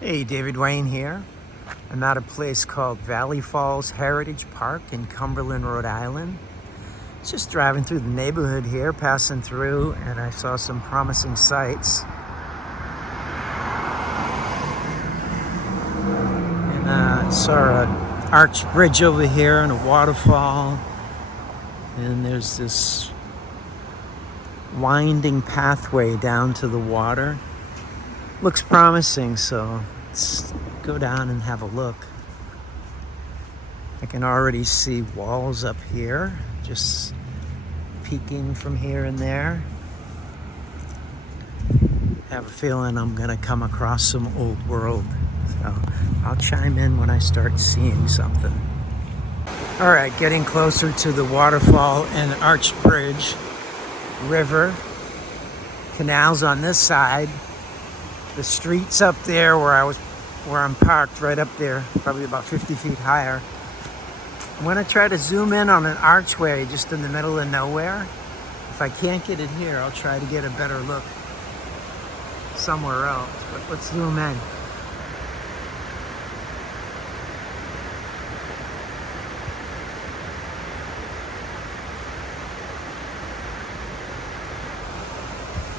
Hey, David Wayne here. I'm at a place called Valley Falls Heritage Park in Cumberland, Rhode Island. Just driving through the neighborhood here, passing through, and I saw some promising sights. And saw an arched bridge over here and a waterfall. And there's this winding pathway down to the water. Looks promising, so let's go down and have a look. I can already see walls up here, just peeking from here and there. Have a feeling I'm gonna come across some old world, so I'll chime in when I start seeing something. All right, getting closer to the waterfall and arched bridge, river, canals on this side. The streets up there where I'm parked, right up there, probably about 50 feet higher. I'm gonna try to zoom in on an archway just in the middle of nowhere. If I can't get it here, I'll try to get a better look somewhere else, but let's zoom in.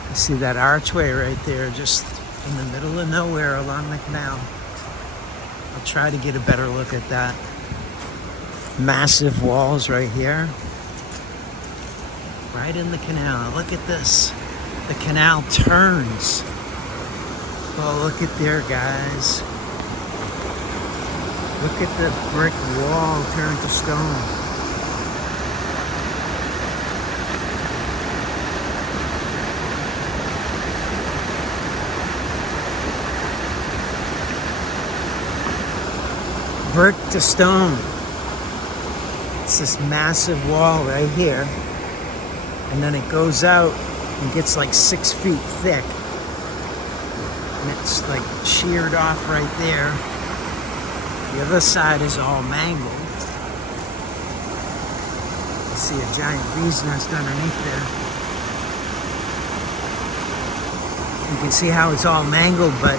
You see that archway right there, just in the middle of nowhere along the canal. I'll try to get a better look at that. Massive walls right here. Right in the canal. Look at this. The canal turns. Oh, look at there, guys. Look at the brick wall turned to stone. Brick to stone. It's this massive wall right here, and then it goes out and gets like 6 feet thick, and it's like sheared off right there. The other side is all mangled. You see a giant bee's nest underneath there. You can see how it's all mangled, but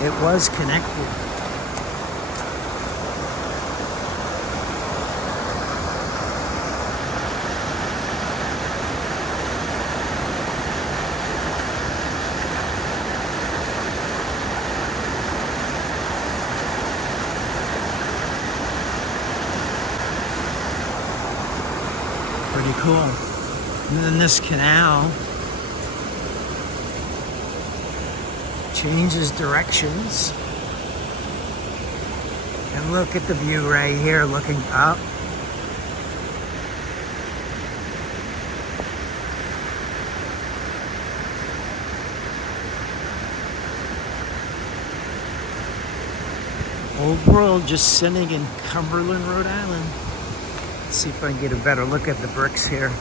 it was connected. Pretty cool. And then this canal changes directions. And look at the view right here looking up. Old world just sitting in Cumberland, Rhode Island. See if I can get a better look at the bricks here.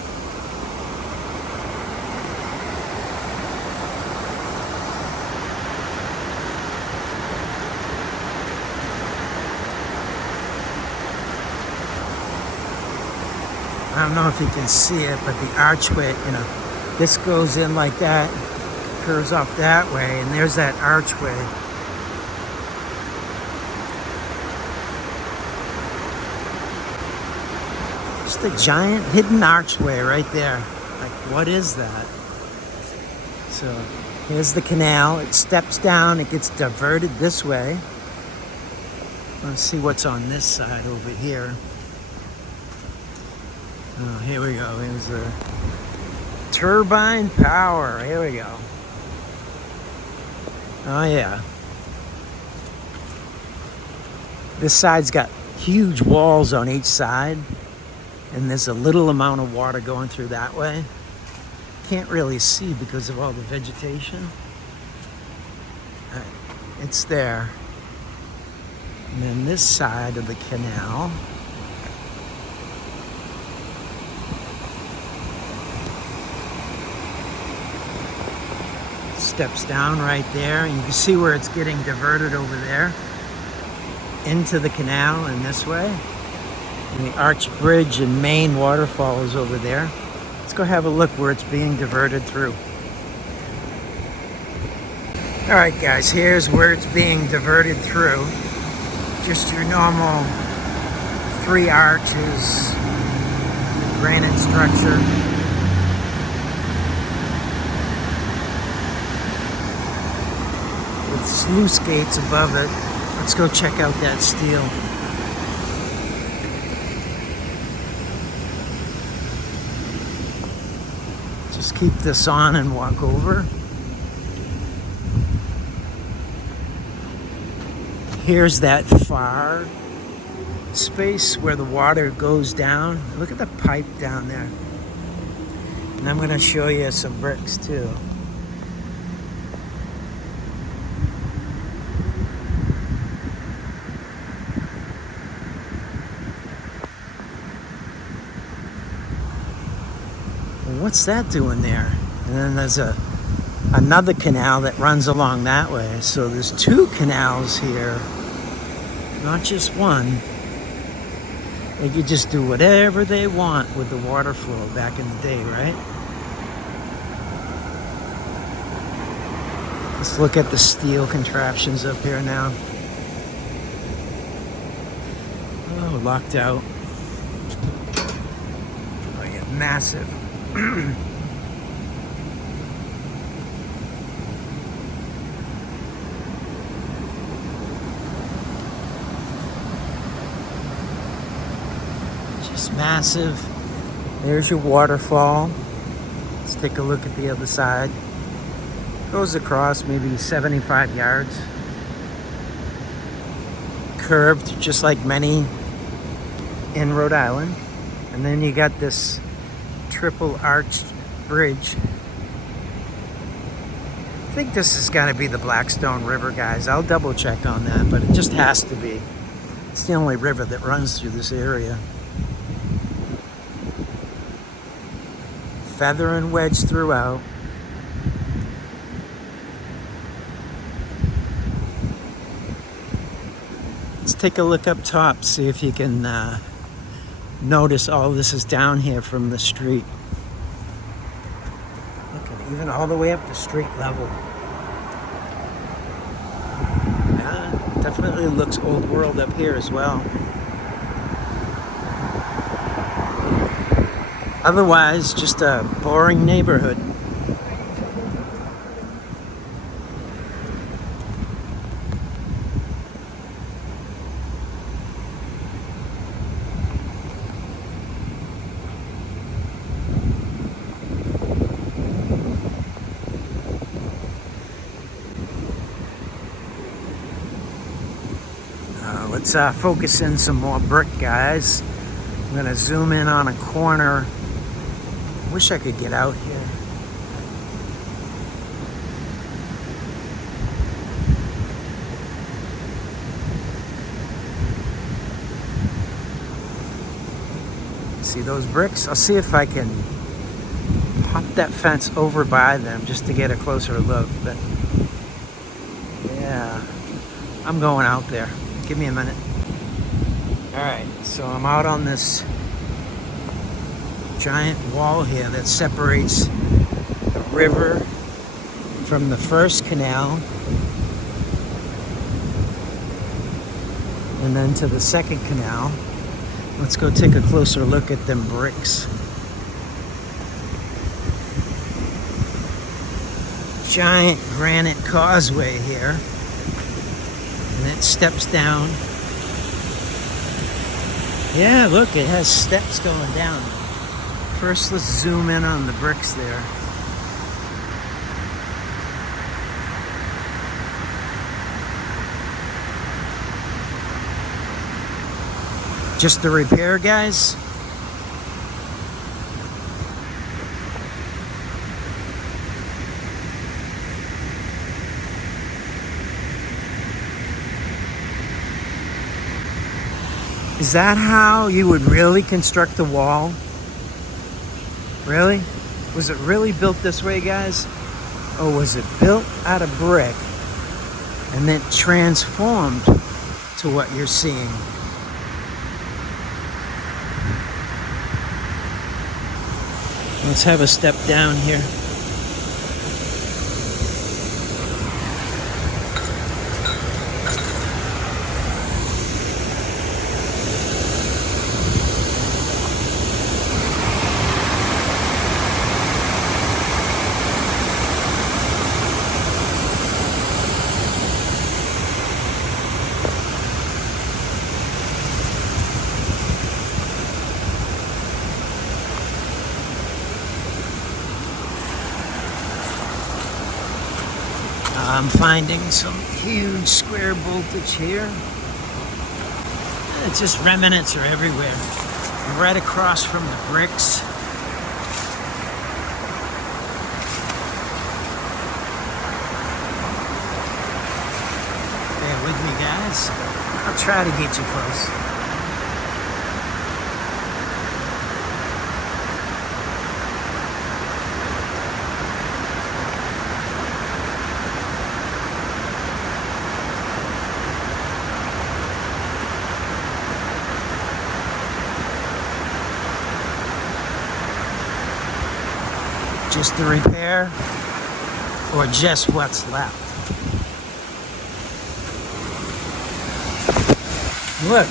I don't know if you can see it, but the archway, this goes in like that, curves off that way, and there's that archway. Just a giant hidden archway right there. Like, what is that? So here's the canal. It steps down, it gets diverted this way. Let's see what's on this side over here. Oh, here we go. Here's the turbine power. Here we go. Oh yeah. This side's got huge walls on each side. And there's a little amount of water going through that way. Can't really see because of all the vegetation. It's there. And then this side of the canal, steps down right there. And you can see where it's getting diverted over there into the canal and this way. And the arched bridge and main waterfall is over there. Let's go have a look where it's being diverted through. All right, guys, here's where it's being diverted through. Just your normal 3 arches, granite structure. With sluice gates above it. Let's go check out that steel. Just keep this on and walk over. Here's that far space where the water goes down. Look at the pipe down there. And I'm going to show you some bricks too. What's that doing there? And then there's another canal that runs along that way. So there's 2 canals here, not just one. They could just do whatever they want with the water flow back in the day, right? Let's look at the steel contraptions up here now. Oh, locked out. Oh yeah, massive. Just massive. There's your waterfall. Let's take a look at the other side. Goes across maybe 75 yards. Curved just like many in Rhode Island. And then you got this triple arched bridge. I think this is got to be the Blackstone River, guys. I'll double check on that, but it just has to be. It's the only river that runs through this area. Feather and wedge throughout. Let's take a look up top, see if you can notice all this is down here from the street. Look at it, even all the way up to street level. Yeah, definitely looks old world up here as well. Otherwise, just a boring neighborhood. Let's focus in some more brick, guys. I'm gonna zoom in on a corner. Wish I could get out here. See those bricks? I'll see if I can pop that fence over by them just to get a closer look. But yeah, I'm going out there. Give me a minute. All right, so I'm out on this giant wall here that separates the river from the first canal and then to the second canal. Let's go take a closer look at them bricks. Giant granite causeway here, and it steps down. Yeah, look, it has steps going down. First, let's zoom in on the bricks there. Just the repair, guys. Is that how you would really construct a wall? Really? Was it really built this way, guys? Or was it built out of brick and then transformed to what you're seeing? Let's have a step down here. I'm finding some huge square voltage here. It's just remnants are everywhere. Right across from the bricks. Bear with me, guys. I'll try to get you close. Just the repair or just what's left? Look,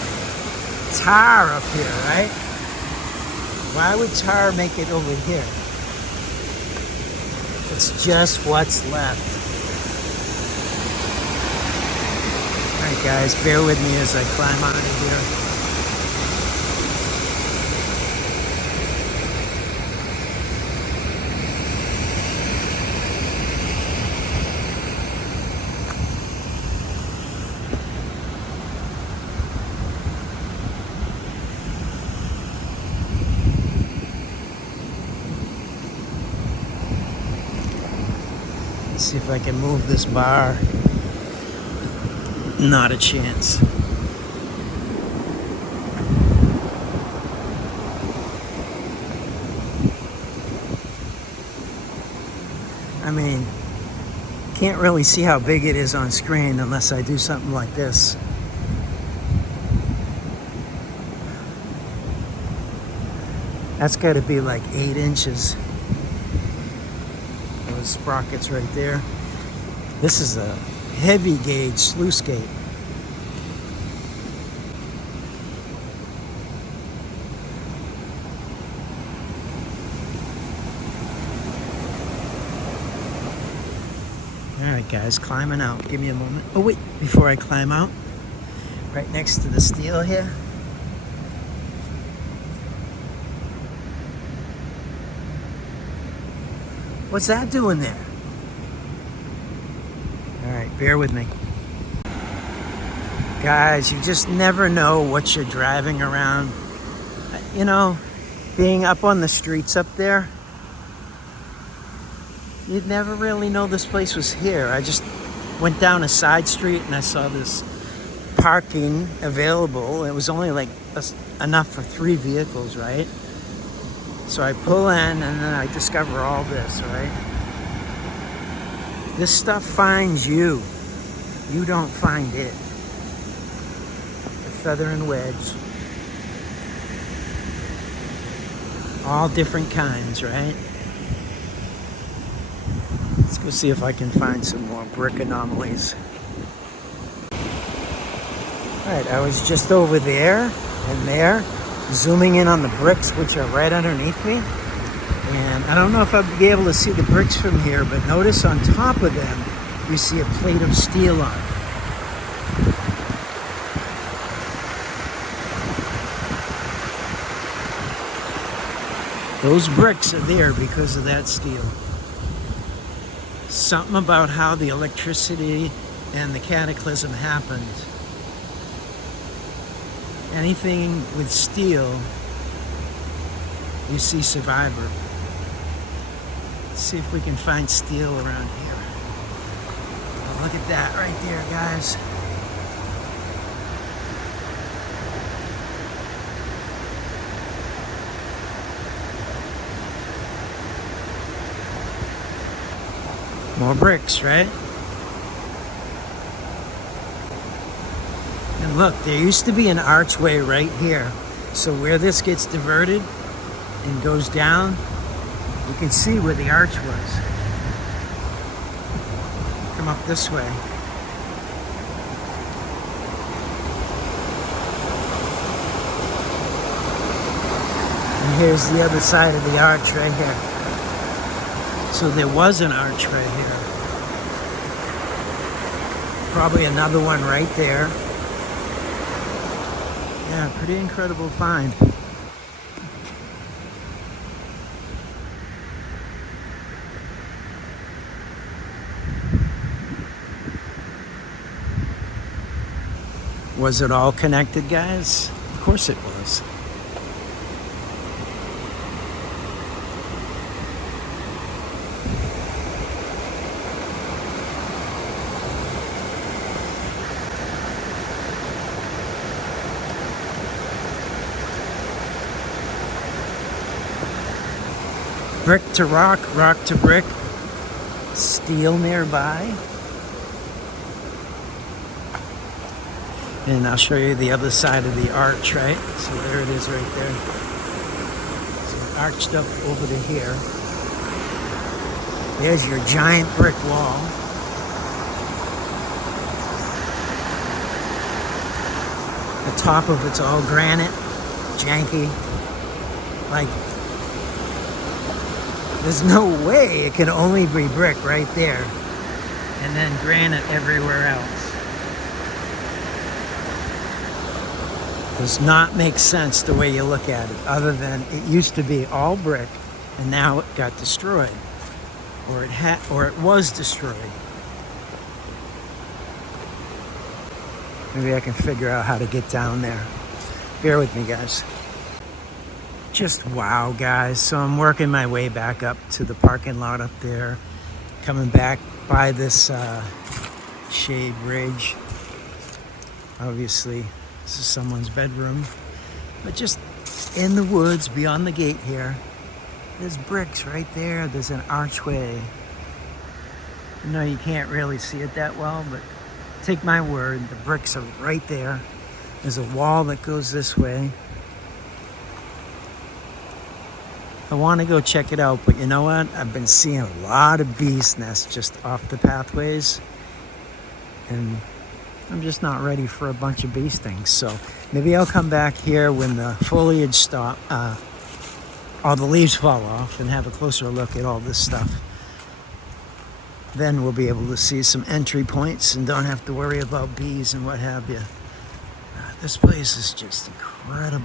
tar up here, right? Why would tar make it over here? It's just what's left. All right, guys, bear with me as I climb out of here. See if I can move this bar. Not a chance. I mean, can't really see how big it is on screen unless I do something like this. That's got to be like 8 inches. Those sprockets right there. This is a heavy gauge sluice gate. Alright guys, climbing out. Give me a moment. Oh wait, before I climb out, right next to the steel here. What's that doing there? Alright, bear with me. Guys, you just never know what you're driving around. You know, being up on the streets up there, you'd never really know this place was here. I just went down a side street and I saw this parking available. It was only like enough for 3 vehicles, right? So I pull in and then I discover all this, right? This stuff finds you. You don't find it. The feather and wedge. All different kinds, right? Let's go see if I can find some more brick anomalies. Alright, I was just over there and there, zooming in on the bricks, which are right underneath me. And I don't know if I'll be able to see the bricks from here, but notice on top of them, you see a plate of steel on it. Those bricks are there because of that steel. Something about how the electricity and the cataclysm happened. Anything with steel, you see survivor. Let's see if we can find steel around here. Oh, look at that right there, guys. More bricks, right? And look, there used to be an archway right here. So where this gets diverted and goes down, you can see where the arch was. Come up this way. And here's the other side of the arch right here. So there was an arch right here. Probably another one right there. Yeah, pretty incredible find. Was it all connected, guys? Of course it was. Brick to rock, rock to brick, steel nearby. And I'll show you the other side of the arch, right? So there it is right there. So arched up over to here. There's your giant brick wall. The top of it's all granite, janky. Like, there's no way it can only be brick right there. And then granite everywhere else. Does not make sense the way you look at it, other than it used to be all brick and now it got destroyed, or it was destroyed. Maybe I can figure out how to get down there. Bear with me, guys. Just wow, guys. So I'm working my way back up to the parking lot up there, coming back by this shade ridge. Obviously this is someone's bedroom, but just in the woods beyond the gate here, there's bricks right there. There's an archway. No, you can't really see it that well, but take my word, the bricks are right there. There's a wall that goes this way. I want to go check it out, but you know what? I've been seeing a lot of bees nests just off the pathways, and I'm just not ready for a bunch of bee stings. So maybe I'll come back here when the foliage all the leaves fall off, and have a closer look at all this stuff. Then we'll be able to see some entry points and don't have to worry about bees and what have you. This place is just incredible.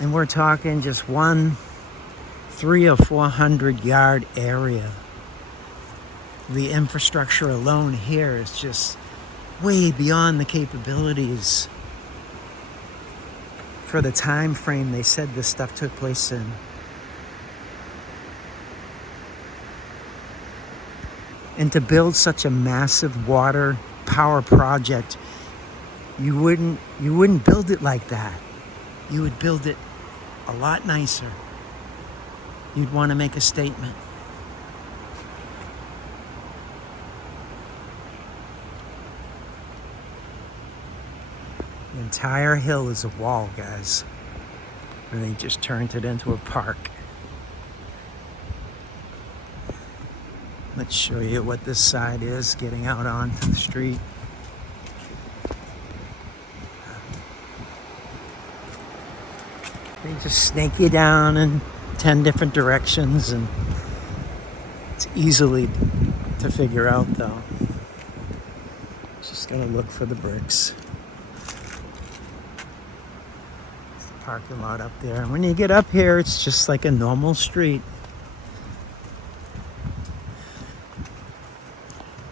And we're talking just 300 or 400 yard area. The infrastructure alone here is just way beyond the capabilities for the time frame they said this stuff took place in. And to build such a massive water power project, you wouldn't build it like that. You would build it a lot nicer. You'd want to make a statement. The entire hill is a wall, guys. And they just turned it into a park. Let's show you what this side is, getting out onto the street. They just snake you down in 10 different directions, and it's easily to figure out though. Just gotta look for the bricks. There's the parking lot up there, and when you get up here, it's just like a normal street.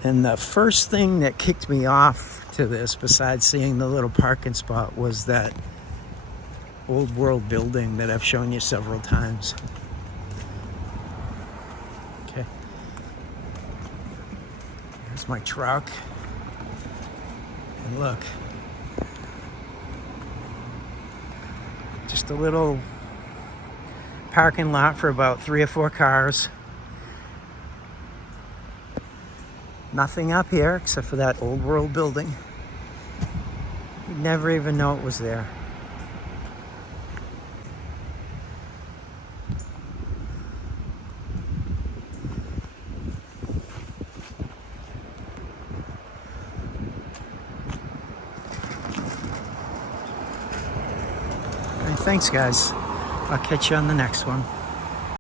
And the first thing that kicked me off to this, besides seeing the little parking spot, was that old world building that I've shown you several times. Okay. Here's my truck. And look. Just a little parking lot for about 3 or 4 cars. Nothing up here except for that old world building. You'd never even know it was there. All right, thanks guys. I'll catch you on the next one.